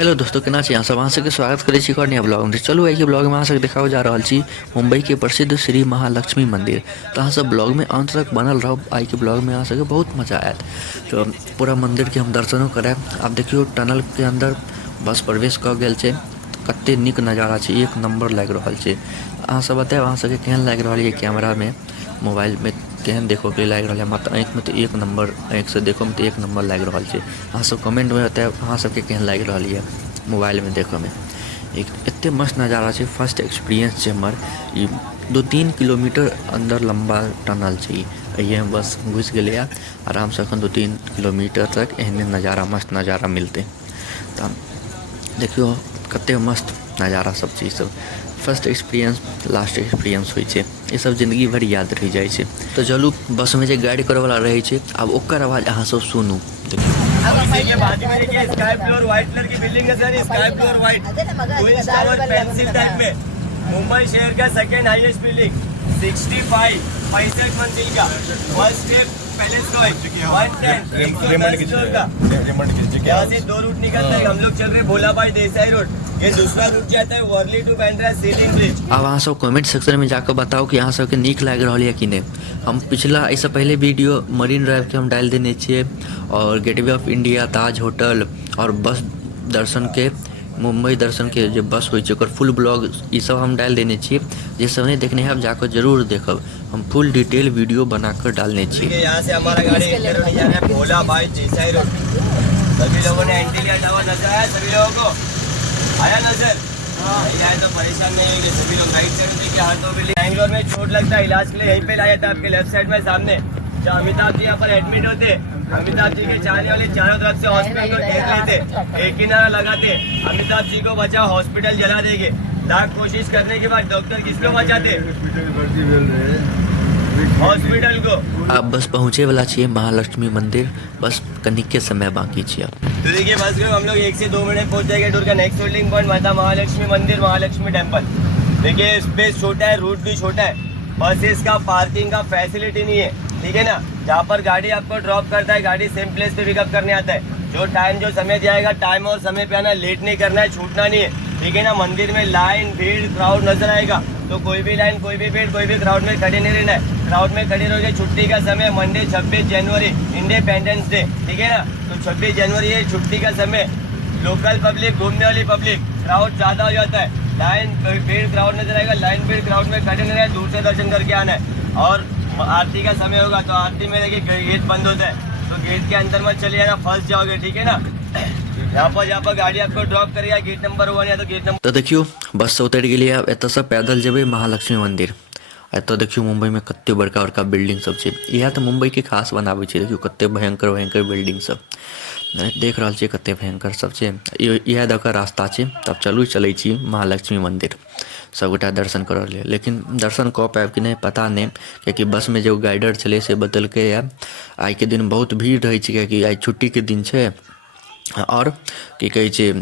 Hello दोस्तों, केना छी अहाँ सब? अहाँ सबके स्वागत करै छी एक और नया ब्लॉग में। चलू आइ के ब्लॉग में अहाँ सबके देखाओ जा रहल छी मुंबई के प्रसिद्ध श्री महालक्ष्मी मंदिर। तो अहाँ सब ब्लॉग में अंत तक बनल रहो। आई के ब्लॉग में अहाँ सबके बहुत मजा आयत। तो पूरा मंदिर के हम दर्शनों करायब। आब देखियो टनल के अंदर बस प्रवेश कऽ गेल छै। कते नीक नजारा छै, एक नंबर लागि रहल छै। अहाँ सब बतायब अहाँ सबके केहन लागि रहल ये कैमरा में, मोबाइल में केहन देखो के लागि रहल है। मतलब आँख में तो एक नंबर, आँख से देखो में तो एक नंबर लागि रहल छै। अहाँ सब कमेंट में बतायब अहाँ सबके केहन लागि रहल है मोबाइल में देखो में। एक एते मस्त नज़ारा छै। फर्स्ट एक्सपीरियंस छै हमर। ई 2-3 किलोमीटर अंदर लंबा टनल छै। ये हम बस घुस गेलिए आराम से। अखन 2-3 किलोमीटर तक एहने नज़ारा, मस्त नज़ारा मिलते। तो देखियो कते मस्त नज़ारा सब चीज सब। फर्स्ट एक्सपीरियंस लास्ट एक्सपीरियंस होइ छै, ये सब जिंदगी भर याद रह जाइ छै। तो चलू बस में जे गाइड करे वाला रहे छै, आब ओकर आवाज अहाँ सब सुनू। देखियो देखिए बाजू में देखिए स्काई ब्लू और व्हाइट कलर की बिल्डिंग है सर। स्काई ब्लू और व्हाइट ट्विन स्टार और पेंसिल टाइप में मुंबई शहर का सेकंड हाईएस्ट बिल्डिंग 65 मंजिल का फर्स्ट स्टेप पैलेस का 110 फ्लोर का। यहाँ से 2 रूट निकलता है। हम लोग चल रहे भोला भाई देसाई रोड। ये दूसरा रूट जाता है Worli to Bandra sea link bridge. अब अहाँ सब कमेंट सेक्शन में जाकर बताओ कि अहाँ सबके नीक लाग रहा है कि नहीं। हम पिछला इससे पहले वीडियो मरीन ड्राइव के हम डाल देने छिए, और gateway of India, Taj hotel और बस दर्शन के, मुंबई दर्शन के जो बस होइ छै ओकर फुल ब्लॉग ये सब हम डाल देने छिए। जे सब नहीं देखने हैं आप जाकर जरूर देखब। हम फुल डिटेल वीडियो बनाकर डालने छिए। यहाँ से हमारा गाड़ी एंटर होने जा रहा है भोला भाई देसाई रोड। सभी लोगों ने एंट्री लिया हुआ नजर आया सभी लोगों को? आया नजर? नहीं आया तो परेशान नहीं होंगे सभी लोग। राइट साइड में देखिए हाथों में बैंगलोर में चोट लगता है, इलाज के लिए यहीं पे लाया था आपके लेफ्ट साइड में सामने। जहाँ अमिताभ जी यहाँ पर एडमिट होते, अमिताभ जी के चाहने वाले चारों तरफ से हॉस्पिटल को घेर लेते, एक किनारा लगाते, अमिताभ जी को बचाओ हॉस्पिटल जला देंगे। लाख कोशिश करने के बाद डॉक्टर किसको बचाते? हॉस्पिटल को। आप बस पहुँचे वाला छिए महालक्ष्मी मंदिर, बस कनिक के समय बाकी छिए। तो देखिए बस में हम लोग 1 से 2 मिनट पहुंच जाएंगे। टूर का नेक्स्ट होल्डिंग पॉइंट माता महालक्ष्मी मंदिर, महालक्ष्मी टेम्पल। देखिए स्पेस छोटा है, रूट भी छोटा है, बस इसका पार्किंग का फैसिलिटी नहीं है, ठीक है ना। जहाँ पर गाड़ी आपको ड्रॉप करता है, गाड़ी सेम प्लेस पे पिकअप करने आता है। जो टाइम जो समय दिया टाइम और समय पे आना, लेट नहीं करना है, छूटना नहीं है, ठीक है ना। मंदिर में लाइन भीड़ क्राउड नजर आएगा, तो कोई भी लाइन, कोई भी भीड़, कोई भी क्राउड में खड़े नहीं रहना है। क्राउड में खड़े रहोगे। छुट्टी का समय मंडे 26 जनवरी, इंडिपेंडेंस डे, ठीक है ना। तो 26 जनवरी है छुट्टी का समय। लोकल पब्लिक, घूमने वाली पब्लिक, क्राउड ज्यादा हो जाता है। लाइन भीड़ क्राउड नजर आएगा, लाइन भीड़ क्राउड में खड़े नहीं रहे, दूर से दर्शन करके आना है। और आरती का समय होगा तो आरती में देखिए गेट बंद होता है, तो गेट के अंदर मत चले जाना, फंस जाओगे, ठीक है ना। यहाँ पर गाड़ी आपको ड्रॉप करेगा गेट नंबर 1 या तो गेट नंबर। तो देखियो बस से उतर गेलिए। अब एत से पैदल जेबे महालक्ष्मी मंदिर। एत देखियो मुंबई में कते बड़का बड़का बिल्डिंग सब छै। यह तो मुंबई के खास बनाबै छै। देखियो कते भयंकर भयंकर बिल्डिंग सब देख रहल छियै, कते भयंकर सब छै। यह दऽ कऽ रास्ता छै। तब चलू चलै छी महालक्ष्मी मंदिर, सबगोटा दर्शन करऽ लिए। लेकिन दर्शन कऽ पायब कि नहीं पता नहीं, कियाकि बस में जो गाइडर छलै से बतेलकै है आइ के दिन बहुत भीड़ रहै छै, कियाकि आइ छुट्टी के दिन छै। और की कहै छै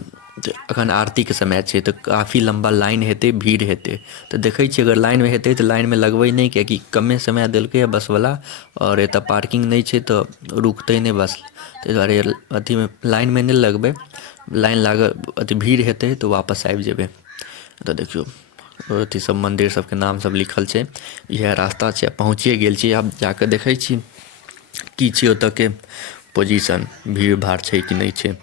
अखन आरती के समय छै, तो काफ़ी लंबा लाइन हेतै, भीड़ हेतै। तो देखै छियै अगर लाइन में हेतै तो लाइन में लगबै नहीं, कियाकि कमे समय देलकै है बस वाला, और एतऽ पार्किंग नहीं छै तो रुकतै नहीं बस। ताहि दुआरे अथी में लाइन में नहीं लगबै। लाइन लागल अथी भीड़ हेतै तो वापस आबि जेबै। तो देखियो अथी सब मंदिर सबके नाम सब लिखल छै। यह रास्ता छै, पहुँचिए गेल छी। आब जाके देखै छी की छै ओतऽ के पोजीशन, भीड़ भाड़ छै कि नहीं छै।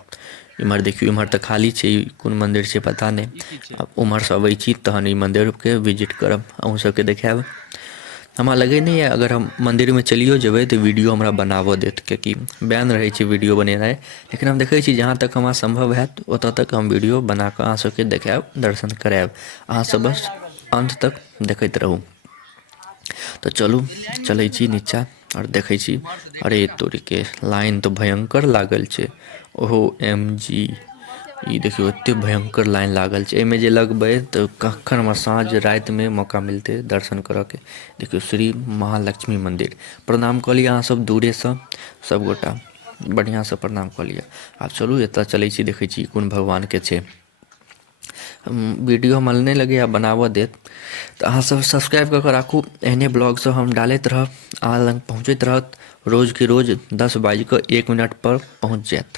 इम्हर देखियो, इम्हर तो खाली छै, कोन मंदिर छै पता नहीं। अब उम्हर से अबै छी तहन ई मंदिर के विजिट करब, अहूँ सबके देखायब। हमरा लगे नहीं है अगर हम मंदिर में चलियो जेबै तो वीडियो हमरा बनाबऽ देत, कियाकि बैन रहै छै वीडियो बनेनाइ। लेकिन हम देखै छी जहाँ तक हमरा संभव हैत ओतऽ तक हम वीडियो बना कऽ अहाँ सबके देखायब, दर्शन करायब। अहाँ सब बस अंत तक देखैत रहू। तो चलू चलै छी नीचा और देखै छी। अरे तोरी के लाइन तो भयंकर लागल छै। ओहो MG, ई देखियो एते भयंकर लाइन लागल छै। एहिमे जे लगबै तऽ कखन हमरा साँझ राति में मौका मिलते दर्शन करऽ के। देखियो श्री महालक्ष्मी मंदिर। प्रणाम कऽ लिअ अहाँ सब दूरे से, सब गोटा बढ़िया से प्रणाम कऽ लिअ। आब चलू एतऽ चलै छी, देखै छी कोन भगवान के छै। वीडियो हमरा नहीं लगैए बनाबऽ देत, तऽ अहाँ सब सब्सक्राइब कऽ के राखू। एहने ब्लॉग सब हम डालैत रहब, अहाँ लग पहुँचैत रहत। रोज के रोज 10:01 पर पहुँच जायत।